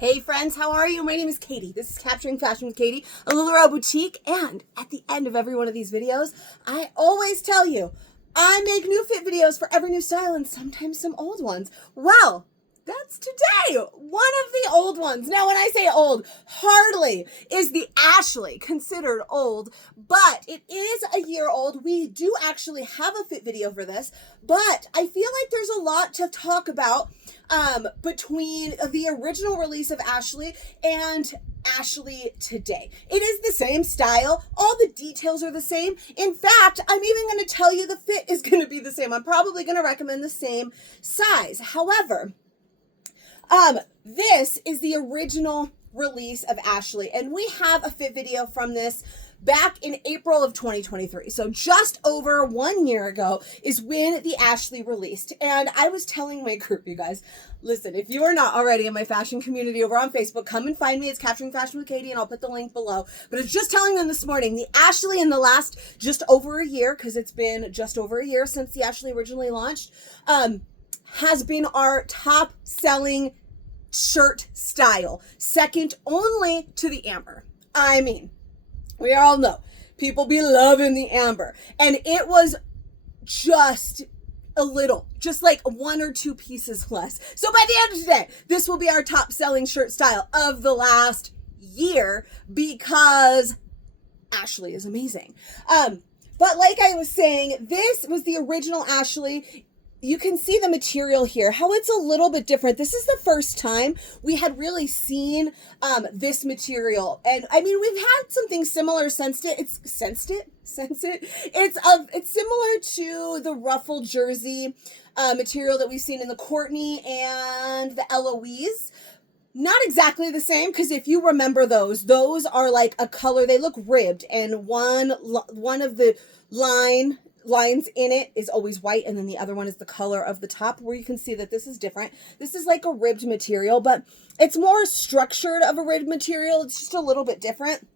Hey friends, how are you? My name is Katie. This is Capturing Fashion with Katie, a LuLaRoe boutique, and at the end of every one of these videos, I always tell you, I make new fit videos for every new style and sometimes some old ones. Well, that's today, one of the old ones. Now, when I say old, hardly is the Ashley considered old, but it is a year old. We do actually have a fit video for this, but I feel like there's a lot to talk about between the original release of Ashley and Ashley today. It is the same style. All the details are the same. In fact, I'm even going to tell you the fit is going to be the same. I'm probably going to recommend the same size. However, this is the original release of Ashley, and we have a fit video from this back in April of 2023. So just over 1 year ago is when the Ashley released. And I was telling my group, you guys, listen, if you are not already in my fashion community over on Facebook, come and find me. It's Capturing Fashion with Katie, and I'll put the link below. But I was just telling them this morning, the Ashley in the last just over a year, because it's been just over a year since the Ashley originally launched, has been our top selling shirt style, second only to the amber. I mean, we all know people be loving the amber, and it was just a little, just like one or two pieces less. So by the end of today, this will be our top selling shirt style of the last year because Ashley is amazing. But like I was saying, this was the original Ashley. You can see the material here, how it's a little bit different. This is the first time we had really seen this material. And I mean, we've had something similar since it. It's similar to the ruffled jersey material that we've seen in the Courtney and the Eloise. Not exactly the same, because if you remember those are like a color, they look ribbed, and one of the lines in it is always white, and then the other one is the color of the top, where you can see that this is different. This is like a ribbed material, but it's more structured of a ribbed material. It's just a little bit different.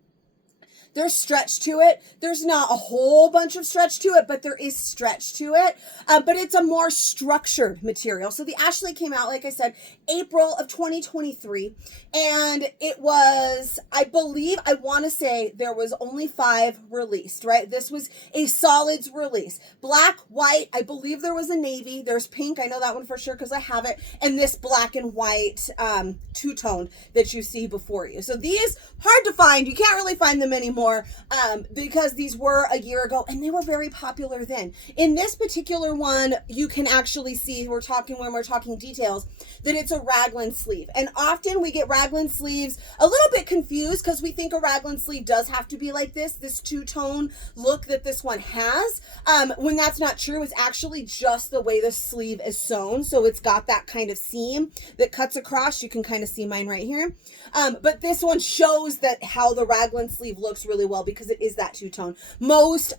There's stretch to it. There's not a whole bunch of stretch to it, but there is stretch to it. But it's a more structured material. So the Ashley came out, like I said, April of 2023. And it was, I want to say there was only 5 released, right? This was a solids release. Black, white, I believe there was a navy. There's pink. I know that one for sure because I have it. And this black and white two-tone that you see before you. So these, hard to find. You can't really find them anymore. Because these were a year ago and they were very popular then. In this particular one, you can actually see, when we're talking details, that it's a raglan sleeve. And often we get raglan sleeves a little bit confused because we think a raglan sleeve does have to be like this two-tone look that this one has. When that's not true, it's actually just the way the sleeve is sewn. So it's got that kind of seam that cuts across. You can kind of see mine right here. But this one shows that how the raglan sleeve looks really well because it is that two-tone. Most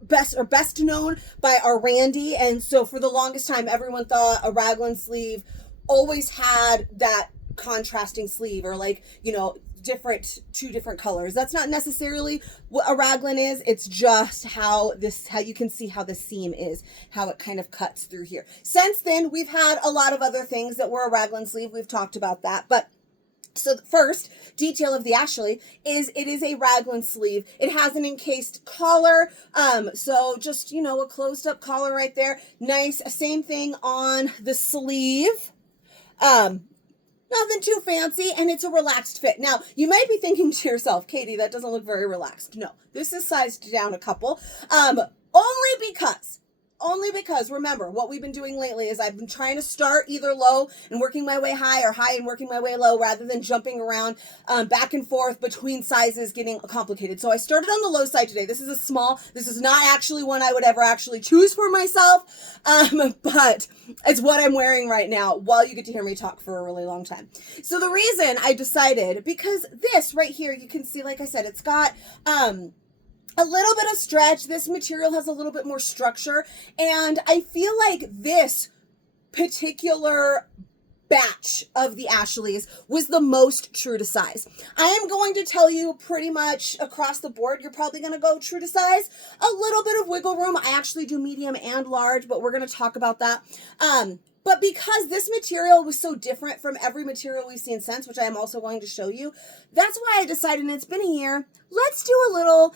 best known by our Randy, and so for the longest time everyone thought a raglan sleeve always had that contrasting sleeve, or like, you know, two different colors. That's not necessarily what a raglan is. It's just how you can see how the seam is, how it kind of cuts through here. Since then, we've had a lot of other things that were a raglan sleeve. We've talked about that, but so the first detail of the Ashley is it is a raglan sleeve. It has an encased collar. So just, you know, a closed up collar right there. Nice. Same thing on the sleeve. Nothing too fancy, and it's a relaxed fit. Now, you might be thinking to yourself, Katie, that doesn't look very relaxed. No, this is sized down a couple. Only because, remember, what we've been doing lately is I've been trying to start either low and working my way high, or high and working my way low, rather than jumping around back and forth between sizes, getting complicated. So I started on the low side today. This is a small. This is not actually one I would ever actually choose for myself, but it's what I'm wearing right now while you get to hear me talk for a really long time. So the reason I decided, because this right here, you can see, like I said, it's got a little bit of stretch. This material has a little bit more structure. And I feel like this particular batch of the Ashleys was the most true to size. I am going to tell you pretty much across the board, you're probably going to go true to size. A little bit of wiggle room. I actually do medium and large, but we're going to talk about that. But because this material was so different from every material we've seen since, which I am also going to show you, that's why I decided, and it's been a year, let's do a little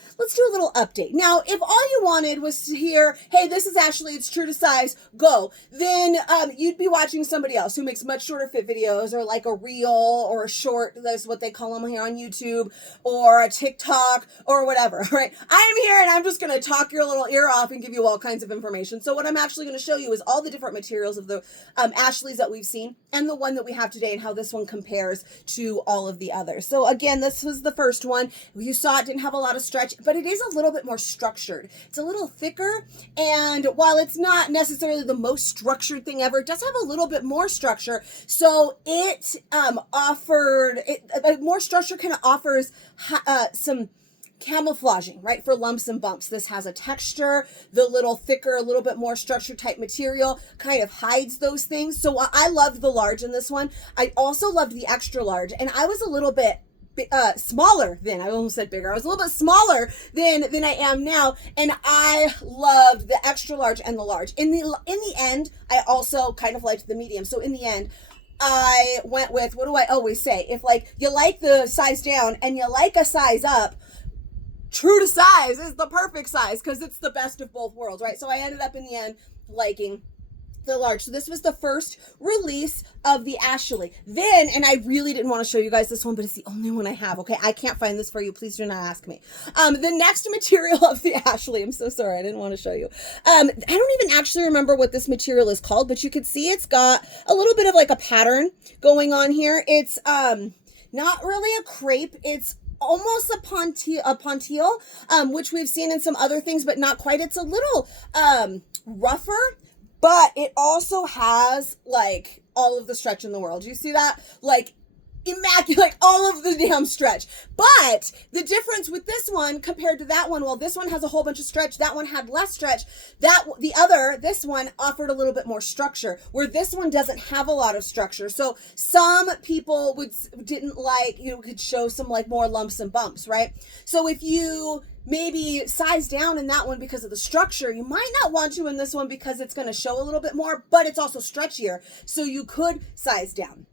update. Now, if all you wanted was to hear, hey, this is Ashley, it's true to size, go, then you'd be watching somebody else who makes much shorter fit videos, or like a reel or a short, that's what they call them here on YouTube, or a TikTok or whatever, right? I am here and I'm just going to talk your little ear off and give you all kinds of information. So what I'm actually going to show you is all the different materials of the Ashleys that we've seen and the one that we have today and how this one compares to all of the others. So again, this was the first one. You saw it didn't have a lot of stretch, but it is a little bit more structured. It's a little thicker, and while it's not necessarily the most structured thing ever, it does have a little bit more structure. So it more structure kind of offers some camouflaging, right, for lumps and bumps. This has a texture. The little thicker, a little bit more structure type material kind of hides those things. So I loved the large in this one. I also loved the extra large, and I was a little bit smaller than, I almost said bigger. I was a little bit smaller than I am now, and I loved the extra large and the large. In the end, I also kind of liked the medium. So in the end, I went with, what do I always say? If like you like the size down and you like a size up, true to size is the perfect size because it's the best of both worlds, right? So I ended up in the end liking the large. So this was the first release of the Ashley. Then, and I really didn't want to show you guys this one, but it's the only one I have, okay? I can't find this for you. Please do not ask me. The next material of the Ashley, I'm so sorry, I didn't want to show you. I don't even actually remember what this material is called, but you can see it's got a little bit of like a pattern going on here. It's not really a crepe. It's almost a pontille, which we've seen in some other things, but not quite. It's a little rougher, but it also has like all of the stretch in the world. You see that? Like immaculate, like all of the damn stretch. But the difference with this one compared to that one, well, this one has a whole bunch of stretch. That one had less stretch. This one offered a little bit more structure, where this one doesn't have a lot of structure. So some people didn't like, could show some like more lumps and bumps, right? So if you maybe size down in that one because of the structure, you might not want to in this one because it's going to show a little bit more, but it's also stretchier. So you could size down,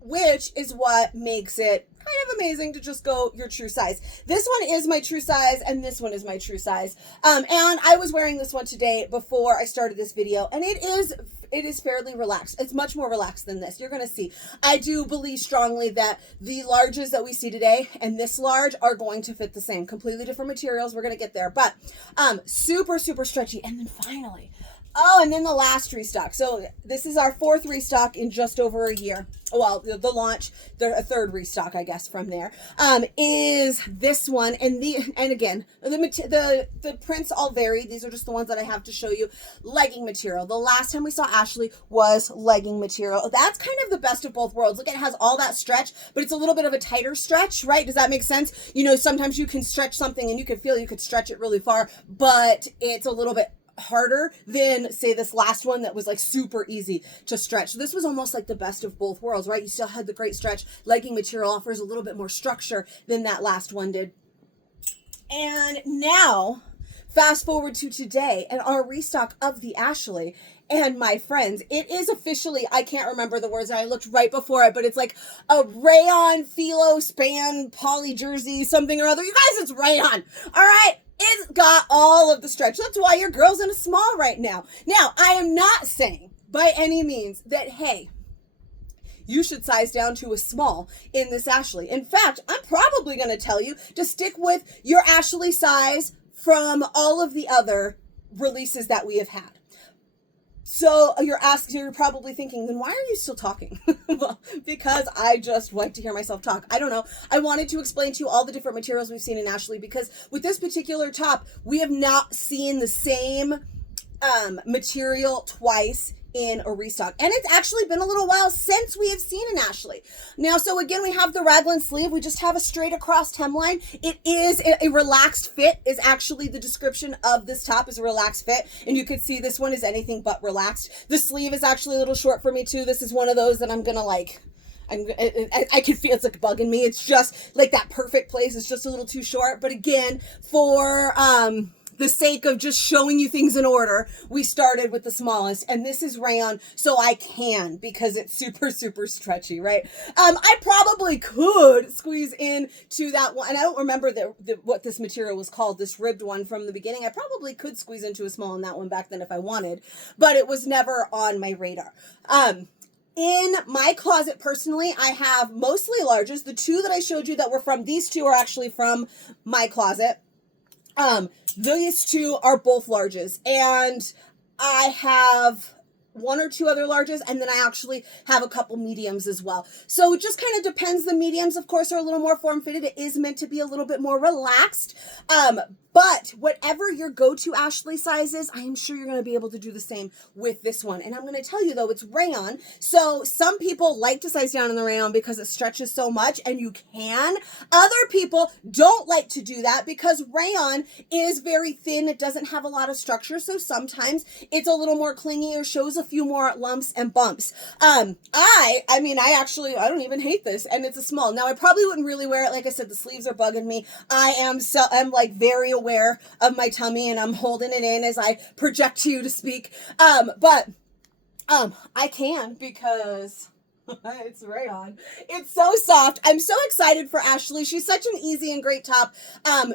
which is what makes it kind of amazing to just go your true size. This one is my true size, and this one is my true size. And I was wearing this one today before I started this video, and it is fairly relaxed. It's much more relaxed than this. You're going to see. I do believe strongly that the larges that we see today and this large are going to fit the same. Completely different materials. We're going to get there, but super, super stretchy. And then finally, and then the last restock. So this is our fourth restock in just over a year. Well, the launch, a third restock, I guess, from there, is this one. And again, the prints all vary. These are just the ones that I have to show you. Legging material. The last time we saw Ashley was legging material. That's kind of the best of both worlds. Look, it has all that stretch, but it's a little bit of a tighter stretch, right? Does that make sense? Sometimes you can stretch something and you can feel you could stretch it really far, but it's a little bit harder than, say, this last one that was like super easy to stretch. So this was almost like the best of both worlds, right? You still had the great stretch. Legging material offers a little bit more structure than that last one did. And now, fast forward to today and our restock of the Ashley. And my friends, it is officially, I can't remember the words, I looked right before it, but it's like a rayon, phyllo, span, poly jersey, something or other. You guys, it's rayon. All right. It's got all of the stretch. That's why your girl's in a small right now. Now, I am not saying by any means that, hey, you should size down to a small in this Ashley. In fact, I'm probably going to tell you to stick with your Ashley size from all of the other releases that we have had. So you're probably thinking, then why are you still talking? Well, because I just like to hear myself talk. I don't know. I wanted to explain to you all the different materials we've seen in Ashley, because with this particular top, we have not seen the same material twice in a restock. And it's actually been a little while since we have seen an Ashley. Now, so again, we have the raglan sleeve. We just have a straight across hemline. It is a relaxed fit, is actually the description of this top, is a relaxed fit. And you could see this one is anything but relaxed. The sleeve is actually a little short for me too. This is one of those that I'm gonna like, I can feel it's like bugging me. It's just like that perfect place. It's just a little too short. But again, for the sake of just showing you things in order, we started with the smallest, and this is rayon, so I can, because it's super, super stretchy, right? I probably could squeeze in to that one, and I don't remember what this material was called, this ribbed one from the beginning. I probably could squeeze into a small in that one back then if I wanted, but it was never on my radar. In my closet, personally, I have mostly larges. The two that I showed you that were from, these two are actually from my closet. These two are both larges, and I have one or two other larges, and then I actually have a couple mediums as well. So it just kind of depends. The mediums, of course, are a little more form-fitted. It is meant to be a little bit more relaxed. But whatever your go-to Ashley size is, I am sure you're going to be able to do the same with this one. And I'm going to tell you, though, it's rayon. So some people like to size down in the rayon because it stretches so much, and you can. Other people don't like to do that because rayon is very thin. It doesn't have a lot of structure. So sometimes it's a little more clingy or shows a few more lumps and bumps. I don't even hate this, and it's a small. Now, I probably wouldn't really wear it. Like I said, the sleeves are bugging me. I'm like very aware of my tummy, and I'm holding it in as I project to you to speak. But I can, because it's rayon. It's so soft. I'm so excited for Ashley. She's such an easy and great top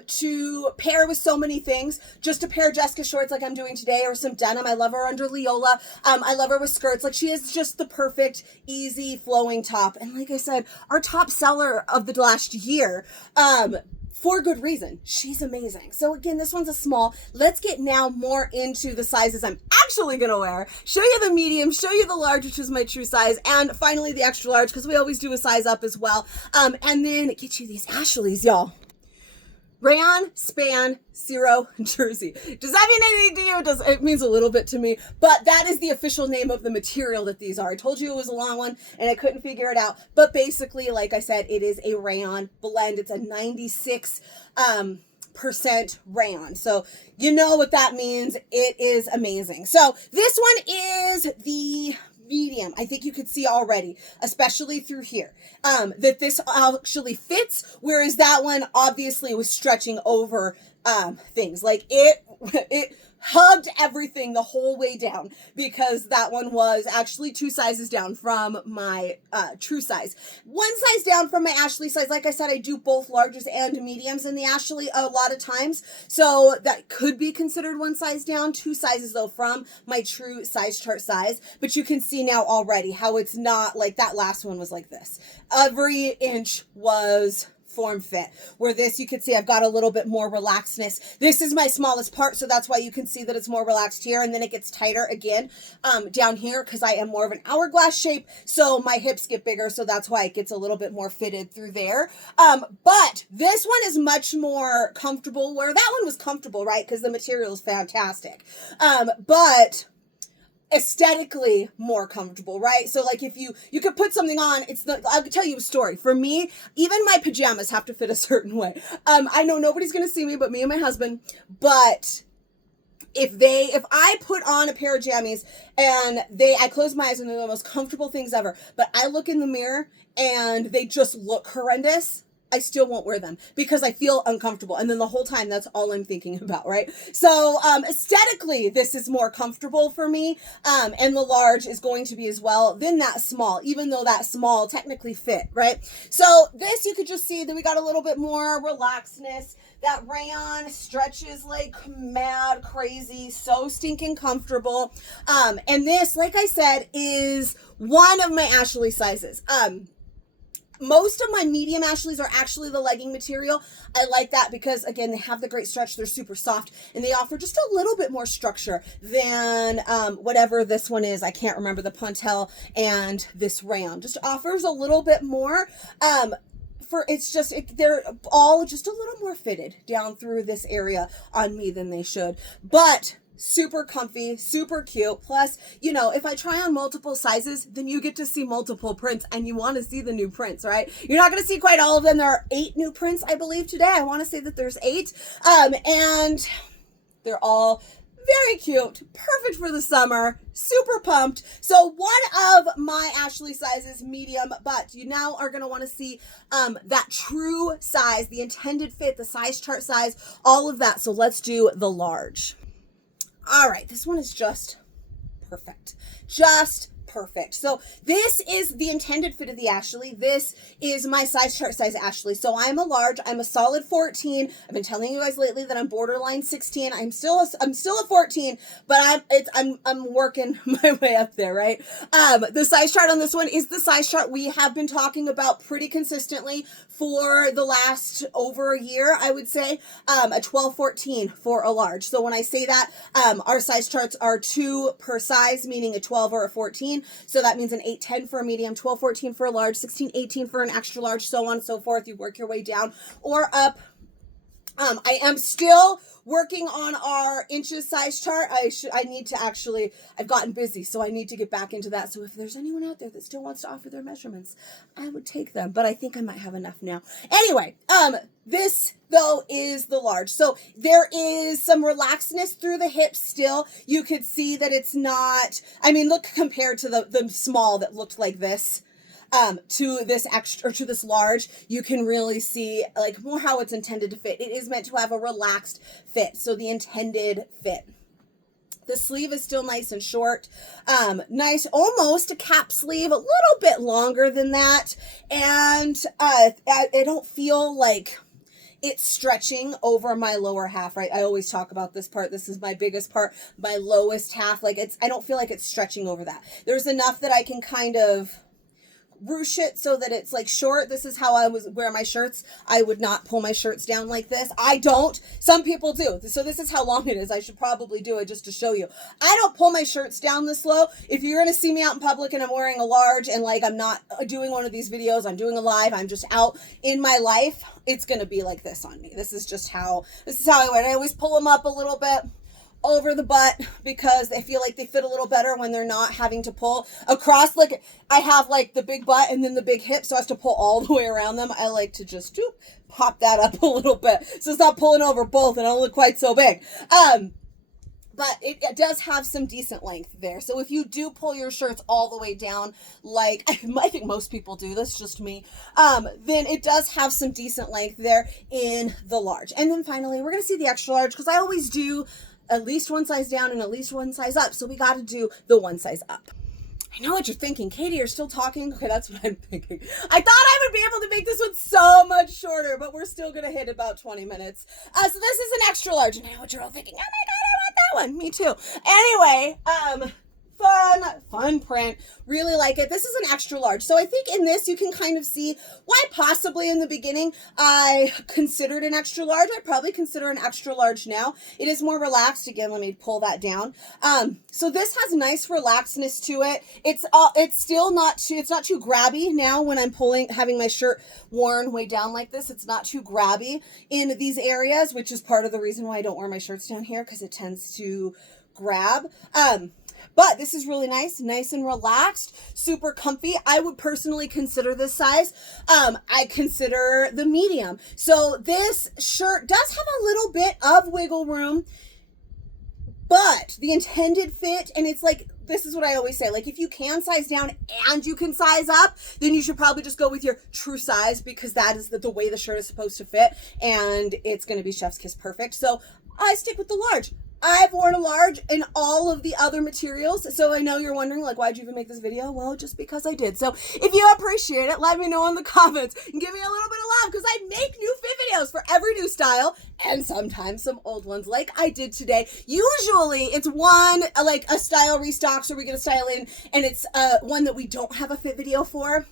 to pair with so many things. Just to pair Jessica shorts like I'm doing today, or some denim. I love her under Leola. I love her with skirts. Like, she is just the perfect, easy, flowing top. And like I said, our top seller of the last year, for good reason. She's amazing. So again, this one's a small. Let's get now more into the sizes I'm actually going to wear. Show you the medium, show you the large, which is my true size, and finally the extra large, because we always do a size up as well. And then get you these Ashleys, y'all. Rayon, span, zero, jersey. Does that mean anything to you? It means a little bit to me, but that is the official name of the material that these are. I told you it was a long one, and I couldn't figure it out. But basically, like I said, it is a rayon blend. It's a 96% rayon. So you know what that means. It is amazing. So this one is the medium. I think you could see already, especially through here, that this actually fits, whereas that one obviously was stretching over things. Like it hugged everything the whole way down, because that one was actually 2 sizes down from my true size. 1 size down from my Ashley size. Like I said, I do both larges and mediums in the Ashley a lot of times, so that could be considered 1 size down. 2 sizes though from my true size chart size. But you can see now already how it's not like that last one was like this. Every inch was form fit, where this, you can see I've got a little bit more relaxedness. This is my smallest part, so that's why you can see that it's more relaxed here, and then it gets tighter again down here, because I am more of an hourglass shape, so my hips get bigger, so that's why it gets a little bit more fitted through there. But this one is much more comfortable, where that one was comfortable, right, because the material is fantastic, but aesthetically more comfortable, right? So like if you could put something on, I'll tell you a story. For me, even my pajamas have to fit a certain way. I know nobody's going to see me but me and my husband, but if I put on a pair of jammies and I close my eyes and they're the most comfortable things ever, but I look in the mirror and they just look horrendous, I still won't wear them because I feel uncomfortable. And then the whole time, that's all I'm thinking about, right? So aesthetically, this is more comfortable for me. And the large is going to be as well than that small, even though that small technically fit, right? So this, you could just see that we got a little bit more relaxedness. That rayon stretches like mad crazy, so stinking comfortable. And this, like I said, is one of my Ashley sizes. Most of my medium Ashleys are actually the legging material. I like that because, again, they have the great stretch. They're super soft, and they offer just a little bit more structure than whatever this one is. I can't remember the Pontel and this rayon. Just offers a little bit more. They're all just a little more fitted down through this area on me than they should. But super comfy, super cute. Plus, if I try on multiple sizes, then you get to see multiple prints, and you want to see the new prints, right? You're not going to see quite all of them. There are 8 new prints, I believe, today. I want to say that there's 8. And they're all Very cute, perfect for the summer, super pumped. So one of my Ashley sizes, medium, but you now are going to want to see that true size, the intended fit, the size chart size, all of that. So let's do the large. All right, this one is just perfect. Just perfect. So this is the intended fit of the Ashley. This is my size chart size Ashley. So I'm a large. I'm a solid 14. I've been telling you guys lately that I'm borderline 16. I'm still a 14, but I'm working my way up there, right? The size chart on this one is the size chart we have been talking about pretty consistently for the last over a year, I would say. A 12-14 for a large. So when I say that, our size charts are 2 per size, meaning a 12 or a 14. So that means an 8-10 for a medium, 12-14 for a large, 16-18 for an extra large, so on and so forth. You work your way down or up. I am still working on our inches size chart. I've gotten busy, so I need to get back into that. So if there's anyone out there that still wants to offer their measurements, I would take them, but I think I might have enough now. Anyway, this though is the large. So there is some relaxedness through the hips still. You could see that it's not, look compared to the small that looked like this. To this extra, or to this large, you can really see like more how it's intended to fit. It is meant to have a relaxed fit. So the intended fit. The sleeve is still nice and short. Nice, almost a cap sleeve, a little bit longer than that. And I don't feel like it's stretching over my lower half, right? I always talk about this part. This is my biggest part, my lowest half. Like I don't feel like it's stretching over that. There's enough that I can kind of ruche it so that it's like short. This is how I wear my shirts. I would not pull my shirts down like this. I don't. Some people do. So this is how long it is. I should probably do it just to show you. I don't pull my shirts down this low. If you're going to see me out in public and I'm wearing a large and like I'm not doing one of these videos, I'm doing a live, I'm just out in my life, it's going to be like this on me. This is how I wear it. I always pull them up a little bit over the butt because I feel like they fit a little better when they're not having to pull across. Like I have like the big butt and then the big hip, so I have to pull all the way around them. I like to just pop that up a little bit so it's not pulling over both and I don't look quite so big. But it does have some decent length there. So if you do pull your shirts all the way down, like I think most people do, that's just me, then it does have some decent length there in the large. And then finally, we're going to see the extra large because I always do at least one size down and at least one size up. So we got to do the one size up. I know what you're thinking. Katie, you're still talking? Okay, that's what I'm thinking. I thought I would be able to make this one so much shorter, but we're still going to hit about 20 minutes. So this is an extra large. And I know what you're all thinking. Oh my God, I want that one. Me too. Anyway, fun print. Really like it. This is an extra large. So I think in this you can kind of see why possibly in the beginning I considered an extra large. I'd probably consider an extra large now. It is more relaxed. Again, let me pull that down. So this has nice relaxedness to it. It's still not too grabby now when I'm having my shirt worn way down like this. It's not too grabby in these areas, which is part of the reason why I don't wear my shirts down here because it tends to grab. But this is really nice and relaxed, super comfy. I would personally consider this size. I consider the medium. So this shirt does have a little bit of wiggle room, but the intended fit, and it's like, this is what I always say, like if you can size down and you can size up, then you should probably just go with your true size because that is the way the shirt is supposed to fit and it's going to be chef's kiss perfect. So I stick with the large. I've worn a large in all of the other materials, so I know you're wondering, like, why'd you even make this video? Well, just because I did. So if you appreciate it, let me know in the comments and give me a little bit of love because I make new fit videos for every new style and sometimes some old ones like I did today. Usually it's one, like a style restocks or we get a style in and it's one that we don't have a fit video for.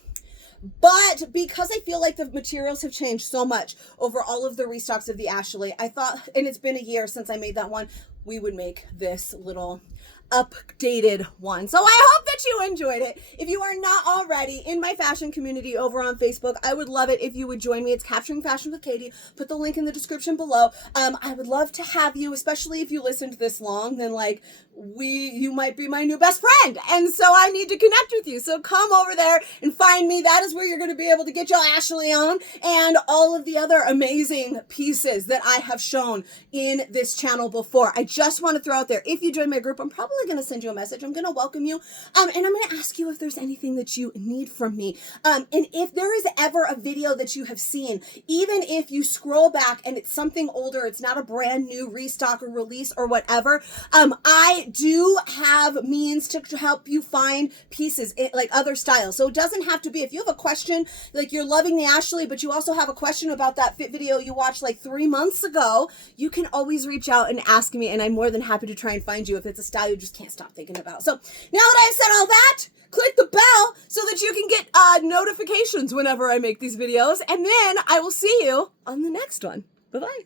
But because I feel like the materials have changed so much over all of the restocks of the Ashley, I thought, and it's been a year since I made that one, we would make this little updated one. So I hope that you enjoyed it. If you are not already in my fashion community over on Facebook, I would love it if you would join me. It's Capturing Fashion with Katie. Put the link in the description below. I would love to have you, especially if you listened this long, then like you might be my new best friend. And so I need to connect with you. So come over there and find me. That is where you're going to be able to get your Ashley on and all of the other amazing pieces that I have shown in this channel before. I just want to throw out there, if you join my group, I'm probably going to send you a message. I'm going to welcome you. And I'm going to ask you if there's anything that you need from me. And if there is ever a video that you have seen, even if you scroll back and it's something older, it's not a brand new restock or release or whatever, I do have means to help you find pieces like other styles. So it doesn't have to be, if you have a question, like you're loving the Ashley, but you also have a question about that fit video you watched like 3 months ago, you can always reach out and ask me, and I'm more than happy to try and find you if it's a style you just can't stop thinking about. So now that I've said all that, click the bell so that you can get notifications whenever I make these videos, and then I will see you on the next one. Bye-bye.